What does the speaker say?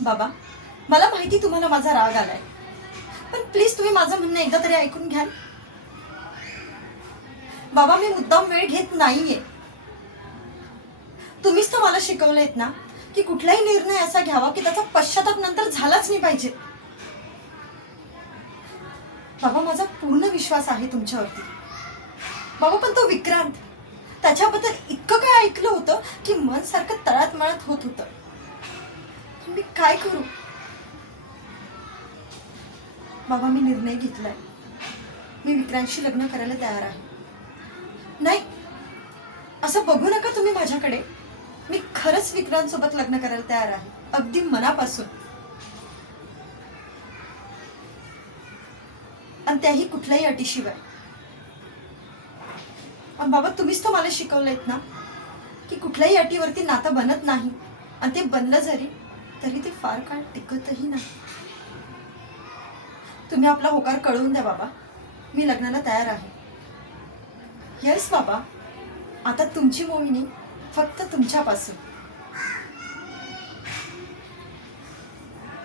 बाबा, मला माहिती तुम्हाला माझा राग आलाय, पण प्लीज तुम्ही माझं म्हणणं एकदा तरी ऐकून घ्याल. बाबा, मी मुद्दाम वेळ घेत नाहीये. तुम्हीच तर मला शिकवलंयत ना की कुठलाही निर्णय असा घ्यावा की त्याचा पश्चाताप नंतर झालाच नाही पाहिजे. बाबा, माझा पूर्ण विश्वास आहे तुमच्यावरती. बाबा, पण तो विक्रांत, त्याच्याबद्दल इतकं काय ऐकलं होतं की मन सारखं तळात मळत होत होतं. पण मी काय करू? बाबा, मी निर्णय घेतलाय. मी विक्रांतशी लग्न करायला तयार आहे. नाही, असं बघू नका तुम्ही माझ्याकडे. मी खरंच विक्रांत सोबत लग्न करायला तयार आहे, अगदी मनापासून. आणि त्याही कुठल्याही अटीशिवाय. आणि बाबा, तुम्हीच तर मला शिकवलंयत ना की कुठल्याही अटीवरती नातं बनत नाही, आणि ते बनलं जरी तरी ते फार काळ टिकतही नाही. तुम्ही आपला होकार कळवून द्या बाबा. मी लग्नाला तयार आहे. येस बाबा, आता तुमची मोहिनी फक्त तुमच्यापासून.